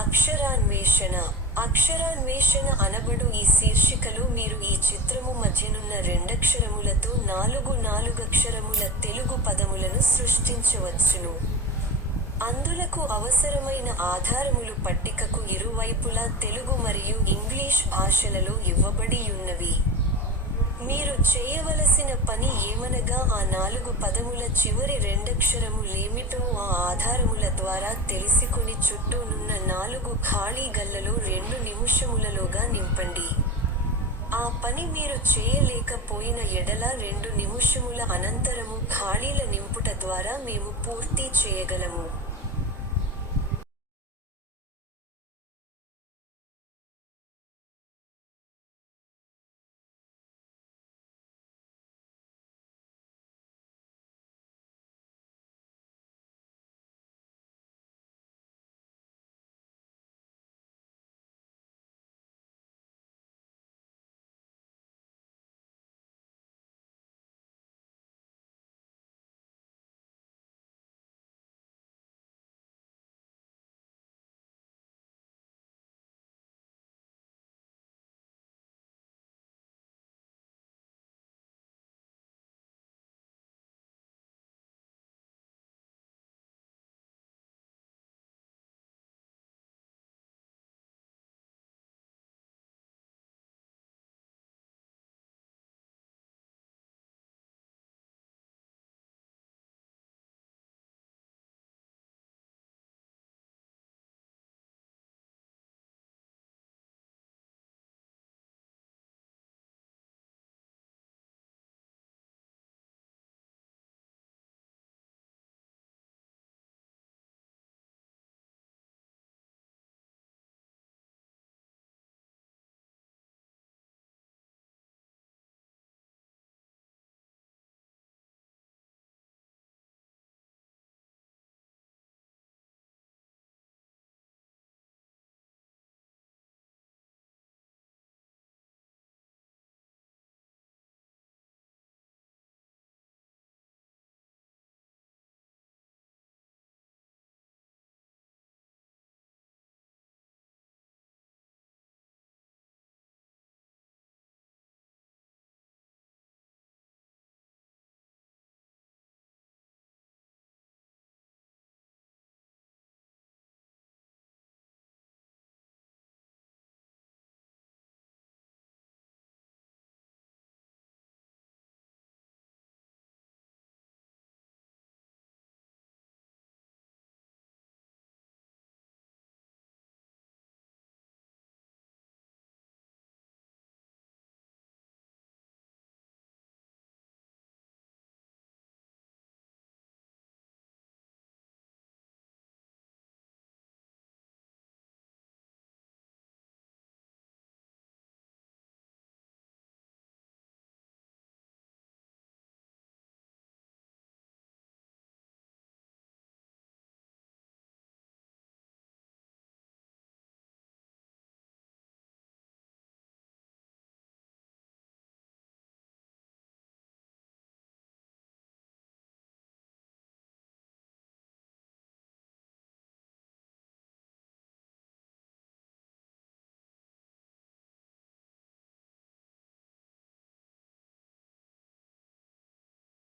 అక్షరాన్వేషణ. అక్షరాన్వేషణ అనబడు ఈ శీర్షికలో మీరు ఈ చిత్రము మధ్యనున్న రెండక్షరములతో నాలుగక్షరముల తెలుగు పదములను సృష్టించవచ్చును. అందులకు అవసరమైన ఆధారములు పట్టికకు ఇరువైపులా తెలుగు మరియు ఇంగ్లీష్ భాషలలో ఇవ్వబడియున్నవి. మీరు చేయవలసిన పని ఏమనగా ఆ 4 పదముల చివరి రెండక్షరము లేమిటో ఆ ఆధారముల ద్వారా తెలిసికొని చుట్టూనున్న 4 ఖాళీ గళ్లలో 2 నిముషములలోగా నింపండి. ఆ పని మీరు చేయలేకపోయిన ఎడల 2 నిముషముల అనంతరము ఖాళీల నింపుట ద్వారా మేము పూర్తి చేయగలము.